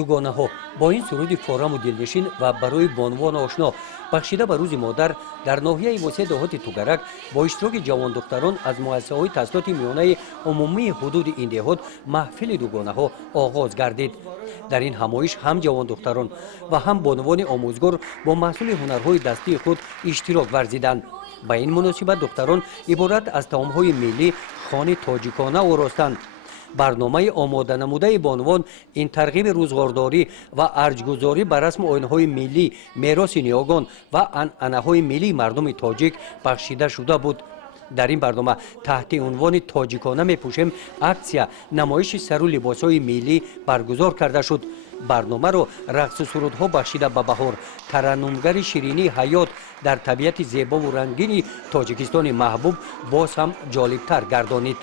дугонаҳо бо ин суруди фораму дилнишин ва барои бонвон ошно бахшида ба рӯзи модар дар ноҳияи восеъ доҳоти Тугарак бо иштироки ҷавондухтарон аз муассисаҳои таҳсилоти миёнаи умумии ҳудуди ин деҳот маҳфили дугонаҳо оғоз гардид. дар ин ҳамоиш ҳам ҷавондухтарон ва ҳам бонвони омӯзгор бо маҳсули ҳунарҳои дастии худ иштирок варзиданд. ба ин муносибат духтарон иборат аз таомҳои миллӣ хони тоҷикона оростанд. барномаи омоданамудаи бонвон ин тарғиби рӯзгордорӣ ва арҷгузорӣ ба расму оинҳои миллӣ, мероси ниёгон ва анъанаҳои миллии мардуми тоҷик бахшида шуда буд. дар ин барнома таҳти унвони тоҷикона мепӯшем аксия намоиши сару либосҳои миллӣ баргузор карда шуд. барномаро рақсу сурудҳо бахшида ба баҳор тараннумгари ширинии ҳаёт дар табиати зебову рангини тоҷикистони маҳбуб боз ҳам ҷолибтар гардонид.